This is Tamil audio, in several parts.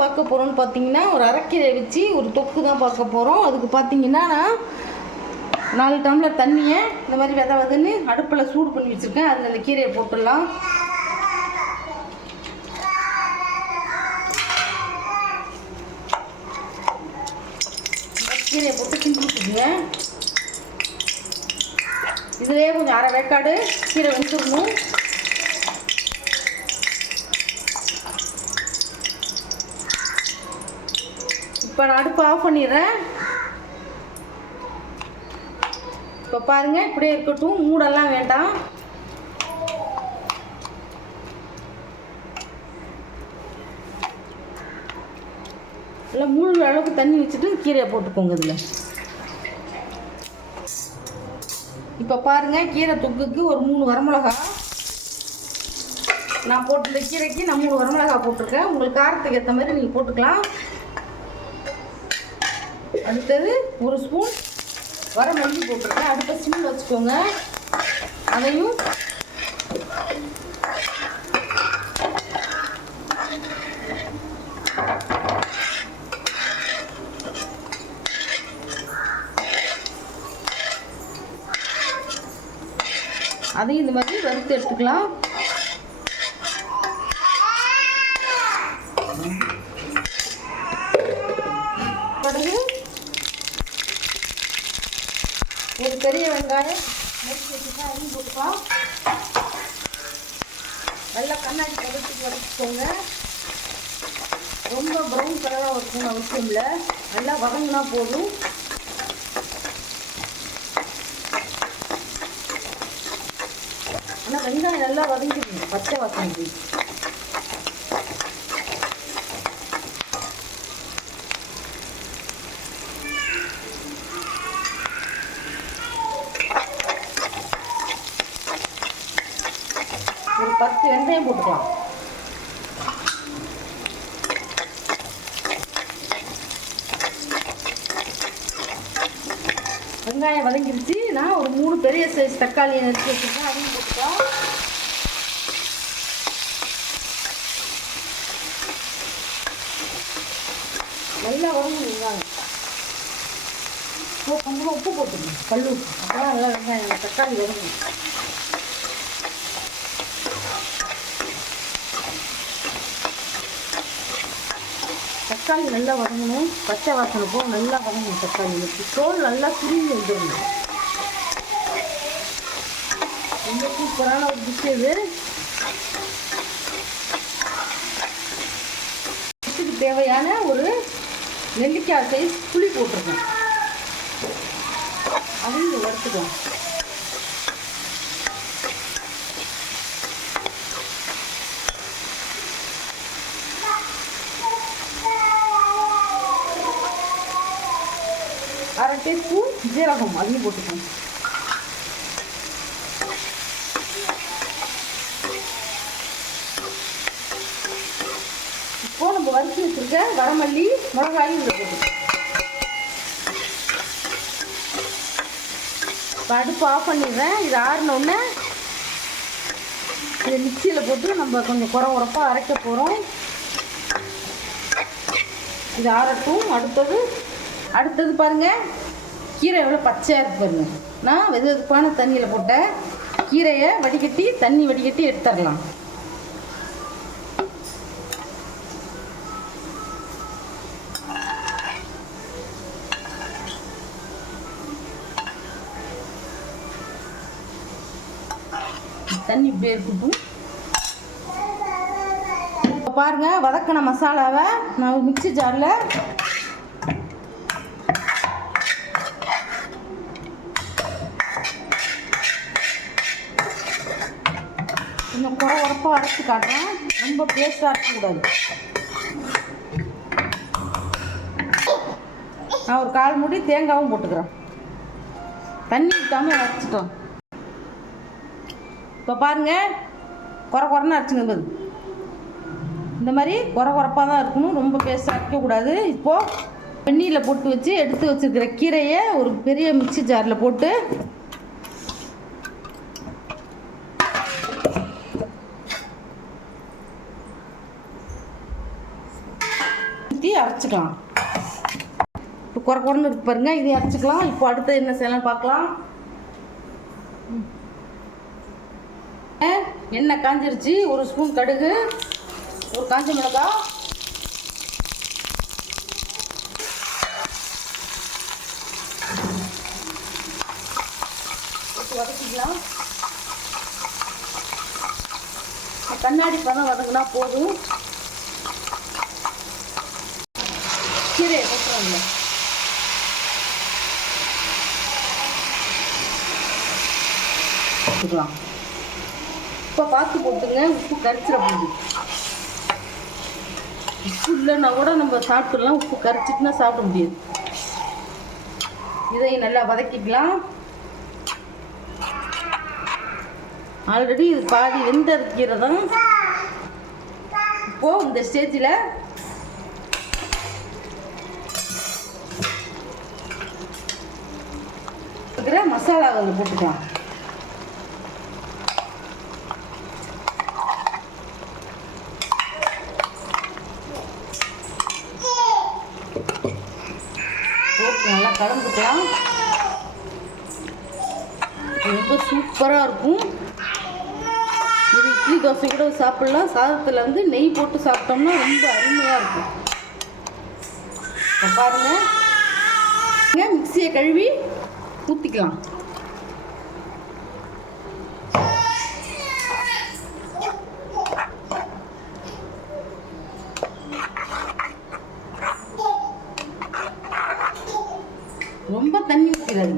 பார்க்க போகிறோம்னு பார்த்தீங்கன்னா ஒரு அரைக்கீரை வச்சு ஒரு தொக்கு தான் பார்க்க போகிறோம். அதுக்கு பார்த்தீங்கன்னா நான் 4 டம்ளர் தண்ணியை இந்த மாதிரி விதன்னு அடுப்பில் சூடு பண்ணி வச்சுருக்கேன். அதில் இந்த கீரையை போட்டுடலாம். கீரையை போட்டு கிண்டி விட்டுருங்க. இதுலேயே கொஞ்சம் அரை வேக்காடு கீரை வெந்துடணும். இப்போ நான் அடுப்பு ஆஃப் பண்ணிடுறேன். இப்போ பாருங்கள், இப்படியே இருக்கட்டும், மூடெல்லாம் வேண்டாம். இல்லை மூழ்கிற அளவுக்கு தண்ணி வச்சுட்டு கீரையை போட்டுக்கோங்க இதில். இப்போ பாருங்கள், கீரை தொக்குக்கு ஒரு 3 வரமிளகா நான் போட்டு, இந்த கீரைக்கு நான் 3 வரமிளகா போட்டிருக்கேன். உங்களுக்கு காரத்துக்கு ஏற்ற மாதிரி நீங்கள் போட்டுக்கலாம். அடுத்தது 1 ஸ்பூன் வரமல்லி போட்டிருக்கேன். அடுத்த சிம்மில் வச்சுக்கோங்க. அதையும் இந்த மாதிரி வறுத்து எடுத்துக்கலாம். கடுகு, ஒரு பெரிய வெங்காயம் நெருக்கி வச்சுக்கலாம், அதையும் போட்டுக்கலாம். நல்லா கண்ணாடி பதத்துக்கு வதக்கிக்கோங்க. ரொம்ப ப்ரௌன் கலராக இருக்கும் அவசியம் இல்லை, நல்லா வதங்கினா போதும். ஆனால் வெங்காயம் நல்லா வதங்கிடுங்க, பச்சை வாசனை போய். ஒரு 10 வெங்காயம் போட்டுக்கலாம். வெங்காயம் வதங்கிருச்சு. நான் ஒரு 3 பெரிய சைஸ் தக்காளியை நறுக்கி வச்சுருக்கேன், அதையும் போட்டுக்கலாம். நல்லா வதங்கணும் வெங்காயம். கொஞ்சமாக உப்பு போட்டுக்கணும், கல் உப்பு. அப்போதான் நல்லா வெங்காயம் தக்காளி வதங்கணும். தக்காளி நல்லா வதங்கணும், பச்சை வாசனை போக நல்லா வதங்கணும். தக்காளி தோல் நல்லா சுருங்கி வந்துடணும். ரொம்ப சூப்பரான ஒரு டிஷ் இது. டிஷ்ஷுக்கு தேவையான ஒரு நெல்லிக்காய் சைஸ் புளி போட்டிருக்கேன், அதையும் வறுத்துக்கலாம். அரை டீஸ்பூன் ஜீரகம், அதையும் போட்டுக்கோங்க. இப்போ நம்ம வறுத்து வச்சிருக்க வரமல்லி மிளகாயும் இதில் போட்டுக்கோங்க. இப்போ அடுப்பு ஆஃப் பண்ணிடுறேன். இது ஆறினோடனே இதை மிக்சியில் போட்டு நம்ம கொஞ்சம் குறப்பாக அரைக்க போகிறோம். இது ஆறட்டும். அடுத்தது பாருங்கள், கீரை எவ்வளோ பச்சையாக இருக்கு பாருங்கள். நான் வெதுப்பான தண்ணியில் போட்டேன். கீரையை தண்ணி வடிகட்டி எடுத்துடலாம். தண்ணி இப்படியே இருக்கட்டும். இப்போ பாருங்கள், வதக்கின மசாலாவை நான் ஒரு மிக்ஸி ஜாரில் கொஞ்சம் குறப்பாக அரைச்சி காட்டுறேன். ரொம்ப பேஸ்ட்டாக அரைக்கக்கூடாது. நான் ஒரு 1/4 மூடி தேங்காயும் போட்டுக்கிறேன். தண்ணி ஊற்றாமல் அரைச்சிட்டோம். இப்போ பாருங்கள், குறன்னு அரைச்சிங்க. இந்த மாதிரி குறப்பாக தான் இருக்கணும், ரொம்ப பேஸ்ட்டாக அரைக்கக்கூடாது. இப்போது வெந்நீரில் போட்டு வச்சு எடுத்து வச்சுருக்கிற கீரையை ஒரு பெரிய மிக்ஸி ஜாரில் போட்டு ஊற்றி அரைச்சிக்கலாம். இப்போ குறன்னு இருக்கு பாருங்க, இதையும் அரைச்சிக்கலாம். இப்போ அடுத்து என்ன செய்யலாம் பார்க்கலாம். எண்ணெய் காஞ்சிருச்சு. ஒரு ஸ்பூன் கடுகு, ஒரு காஞ்ச மிளகாய், வதக்கிக்கலாம். கண்ணாடி பதம் வதங்கினா போதும். கீரையை போட்டுருவாங்க. போட்டுக்கலாம். இப்போ பார்த்து போட்டுங்க, உப்பு கரைச்சிட போகுது. உப்பு இல்லைன்னா கூட நம்ம சாப்பிட்டுலாம், உப்பு கரைச்சிட்டுனா சாப்பிட முடியாது. இதையும் நல்லா வதக்கிக்கலாம். ஆல்ரெடி இது பாதி வெந்த கீரை தான். இப்போது இந்த ஸ்டேஜில் இருக்கிற மசாலாவை போட்டுக்கலாம். போட்டு நல்லா கலந்துக்கலாம். ரொம்ப சூப்பராக இருக்கும். இது இட்லி தோசை கூட சாப்பிடலாம். சாதத்தில் வந்து நெய் போட்டு சாப்பிட்டோம்னா ரொம்ப அருமையாக இருக்கும். இப்போ பாருங்கள், மிக்சியை கழுவி ஊற்றிக்கலாம். ரொம்ப தண்ணி ஊற்றிடாது.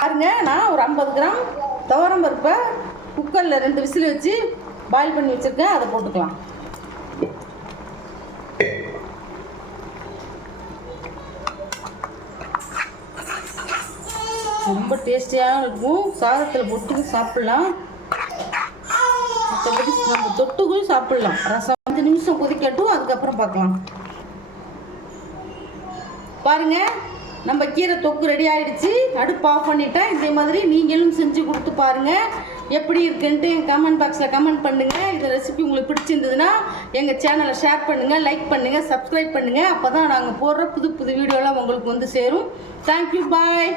பாருங்க, நான் ஒரு 50 கிராம் துவரம் பருப்பை குக்கரில் 2 விசில் வச்சு பாயில் பண்ணி வச்சுருக்கேன். அதை போட்டுக்கலாம். ரொம்ப டேஸ்டியாக இருக்கும். சாதத்தில் போட்டு சாப்பிட்லாம். மற்றபடி நம்ம தொட்டுக்கும் சாப்பிட்லாம். ரசம் 5 நிமிஷம் கொதிக்கட்டும், அதுக்கப்புறம் பார்க்கலாம். பாருங்கள், நம்ம கீரை தொக்கு ரெடி ஆகிடுச்சு. அடுப்பு ஆஃப் பண்ணிட்டேன். இதே மாதிரி நீங்களும் செஞ்சு கொடுத்து பாருங்கள். எப்படி இருக்குன்ட்டு என் கமெண்ட் பாக்ஸில் கமெண்ட் பண்ணுங்கள். இந்த ரெசிபி உங்களுக்கு பிடிச்சிருந்ததுன்னா எங்கள் சேனலை ஷேர் பண்ணுங்கள், லைக் பண்ணுங்கள், சப்ஸ்கிரைப் பண்ணுங்கள். அப்போ தான் நாங்கள் போடுற புது புது வீடியோலாம் உங்களுக்கு வந்து சேரும். தேங்க்யூ, பாய்.